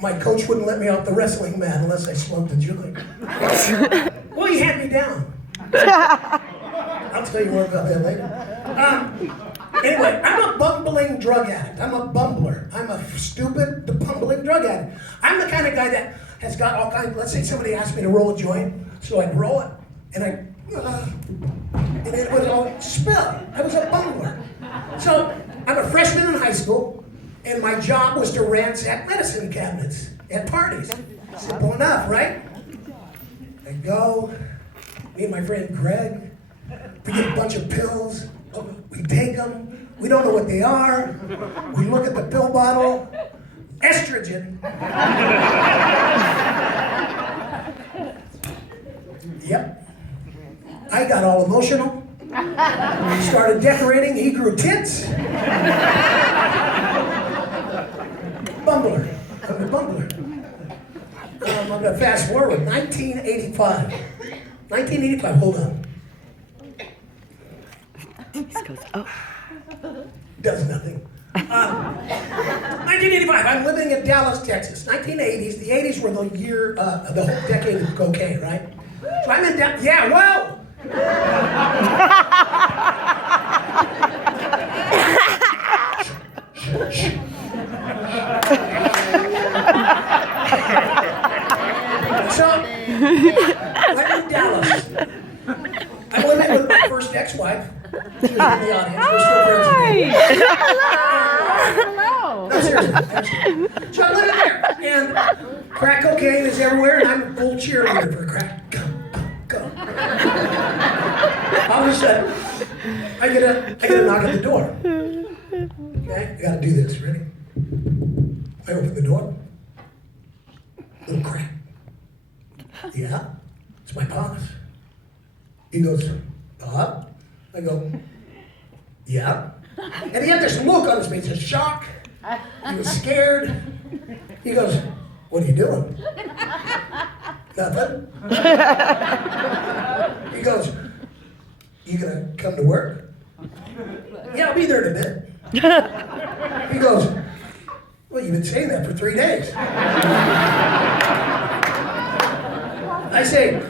My coach wouldn't let me off the wrestling mat unless I smoked a joint. Well, he had me down. I'll tell you more about that later. Anyway, I'm a bumbling drug addict. I'm a bumbler. I'm a stupid, bumbling drug addict. I'm the kind of guy that has got all kinds. Let's say somebody asked me to roll a joint, so I'd roll it, and and it would all spill. I was a bumbler. So I'm a freshman in high school, and my job was to ransack medicine cabinets at parties. Simple enough, right? I go, me and my friend Greg, we get a bunch of pills, we take them, we don't know what they are, we look at the pill bottle, estrogen. Yep. I got all emotional, started decorating, he grew tits. Bumbler, I'm a bumbler. I'm going to fast forward, 1985. 1985, hold on. This goes, oh. Does nothing. 1985, I'm living in Dallas, Texas. 1980s, the 80s were the year, the whole decade of cocaine, right? So I'm in Dallas, yeah, whoa! So, I'm in Dallas. I'm living with my first ex-wife. She's in the audience. We're still friends. Hello. No, seriously. So I'm living there, and crack cocaine is everywhere, and I'm a full cheerleader for crack. Go. All of a sudden, I get a knock at the door. Okay, I gotta do this. Ready? I open the door. Little crack. Yeah, it's my boss. He goes, Bob? I go, yeah. And he had this look on his face, a shock. He was scared. He goes, what are you doing? Nothing. He goes, you gonna come to work? Yeah, I'll be there in a bit. He goes, well, you've been saying that for 3 days. I say,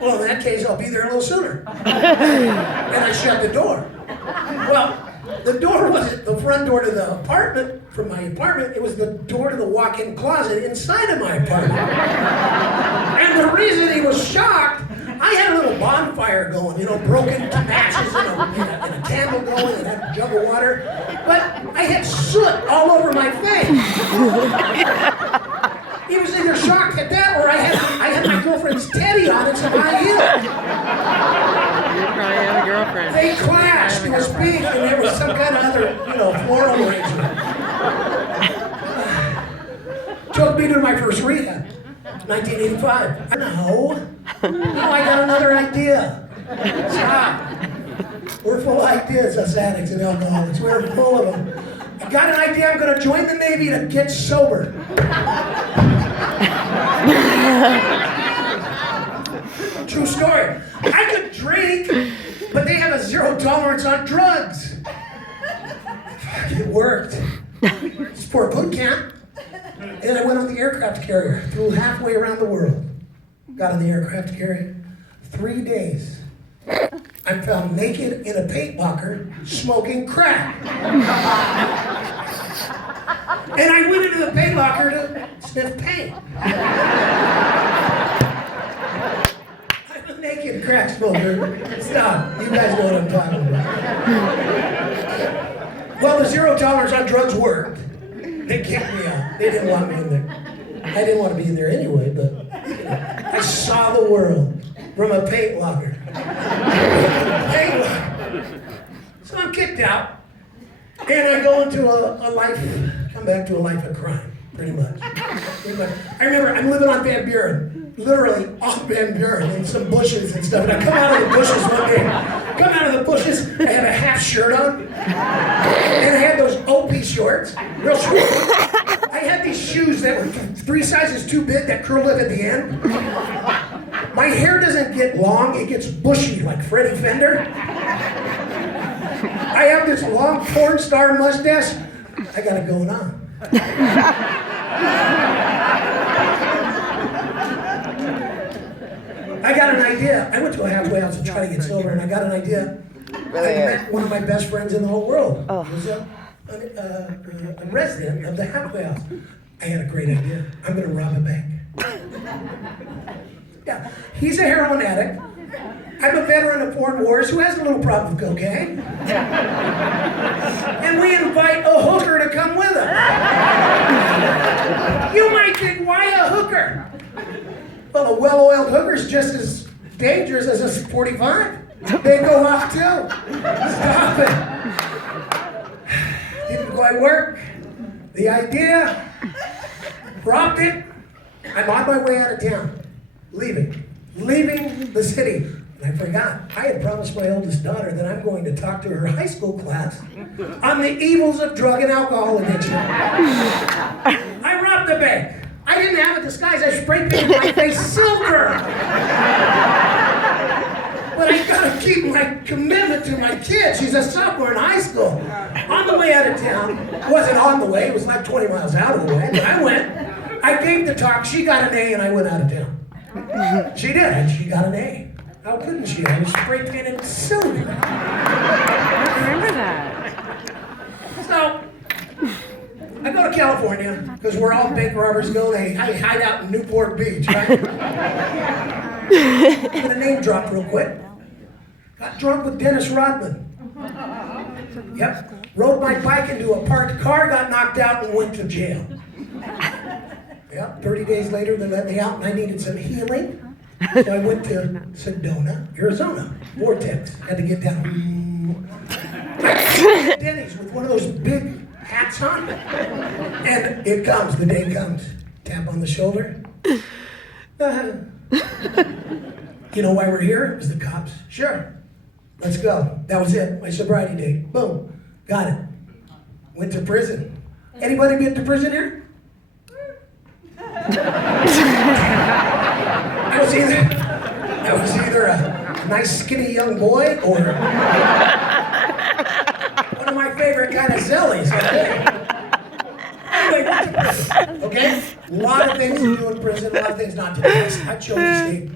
well, in that case, I'll be there a little sooner. And I shut the door. Well, the door wasn't the front door to the apartment, from my apartment, it was the door to the walk-in closet inside of my apartment. And the reason he was shocked, I had a little bonfire going, broken matches and a candle going and had a jug of water, but I had soot all over my face. He was either shocked at that or I had my girlfriend's teddy on and some high heels. You probably had a girlfriend. They clashed, it was big, and there was some kind of other, floral arrangement. Took me to my first rehab, 1985. No, I got another idea. Stop. We're full of ideas, us addicts and alcoholics. We're full of them. I got an idea, I'm gonna join the Navy to get sober. True story. I could drink, but they have a zero tolerance on drugs. It worked. It's for boot camp. And I went on the aircraft carrier, flew halfway around the world. Got on the aircraft carrier, 3 days. I'm found naked in a paint locker, smoking crack. And I went into the paint locker to sniff paint. I'm a naked crack smoker. Stop. You guys know what I'm talking about. Well, the zero tolerance on drugs worked. They kicked me out. They didn't want me in there. I didn't want to be in there anyway, but I saw the world from a paint locker. Paint locker. So I'm kicked out, and I go into a life, come back to a life of crime, pretty much. I remember I'm living on Van Buren, literally off Van Buren in some bushes and stuff. And I come out of the bushes one day. I had a half shirt on, and I had those OP shorts, real short. I had these shoes that were 3 sizes too big that curled up at the end. My hair doesn't get long, it gets bushy like Freddie Fender. I have this long porn star mustache. I got it going on. to try to get sober, and I got an idea. Really I is. met one of my best friends in the whole world. Oh. He was a resident of the halfway house. I had a great idea. I'm going to rob a bank. Yeah, he's a heroin addict. I'm a veteran of foreign wars who has a little problem with cocaine. And we invite a hooker to come with us. You might think, why a hooker? Well, a well-oiled hooker's just as dangerous as a 45. They go off too. Stop it. Didn't quite work. The idea, dropped it. I'm on my way out of town. Leaving the city. And I forgot, I had promised my oldest daughter that I'm going to talk to her high school class on the evils of drug and alcohol addiction. I robbed the bank. I didn't have a disguise. I spray painted my face silver. But I gotta keep my commitment to my kid. She's a sophomore in high school. On the way out of town, wasn't on the way, it was like 20 miles out of the way. But I went, I gave the talk, she got an A, and I went out of town. She did, and she got an A. How couldn't she? I was spray painted silver. I remember that. So, I go to California, because where all bank robbers go, they hide out in Newport Beach, right? I'm gonna name drop real quick. Got drunk with Dennis Rodman. Yep. Rode my bike into a parked car, got knocked out, and went to jail. Yep. 30 days later, they let me out, and I needed some healing. So I went to Sedona, Arizona. Vortex. Had to get down. Denny's with one of those big hats on. And it comes, the day comes. Tap on the shoulder. You know why we're here? It was the cops. Sure. Let's go. That was it. My sobriety date. Boom. Got it. Went to prison. Anybody been to prison here? I was either a nice skinny young boy or one of my favorite kind of zellies. Anyway, went to prison. Okay? A lot of things to do in prison, a lot of things not to do. I chose to stay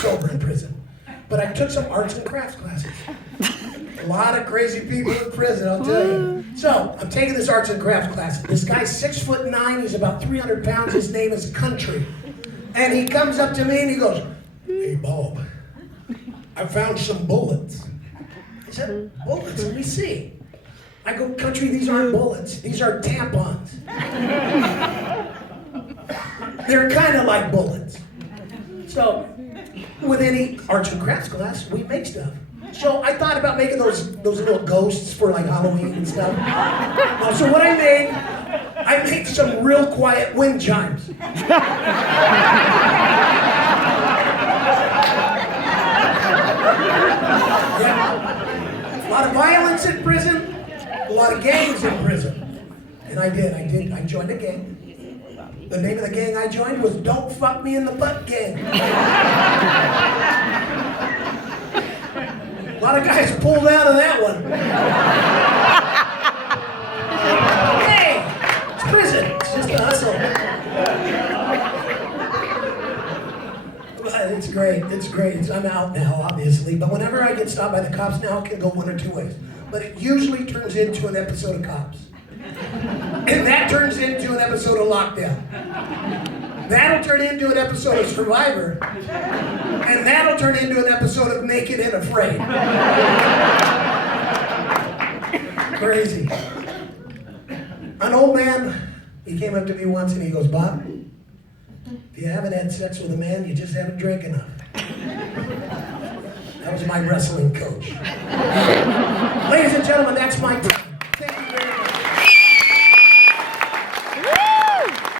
sober in prison. But I took some arts and crafts classes. A lot of crazy people in prison, I'll tell you. So, I'm taking this arts and crafts class. This guy's 6'9", he's about 300 pounds, his name is Country. And he comes up to me and he goes, "Hey, Bob, I found some bullets." I said, "Bullets? Let me see." I go, "Country, these aren't bullets. These are tampons." They're kind of like bullets. So, with any arts and crafts class, we make stuff. So I thought about making those little ghosts for like Halloween and stuff. So what I made some real quiet wind chimes. Yeah. A lot of violence in prison, a lot of gangs in prison. And I joined a gang. The name of the gang I joined was Don't Fuck Me in the Butt Gang. A lot of guys pulled out of that one. Hey, it's prison. It's just a hustle. But it's great. It's great. I'm out now, obviously. But whenever I get stopped by the cops now, it can go one or two ways. But it usually turns into an episode of Cops. And that turns into an episode of Lockdown. That'll turn into an episode of Survivor. And that'll turn into an episode of Naked and Afraid. Crazy. An old man, he came up to me once and he goes, "Bob, if you haven't had sex with a man, you just haven't drank enough." That was my wrestling coach. Ladies and gentlemen, that's my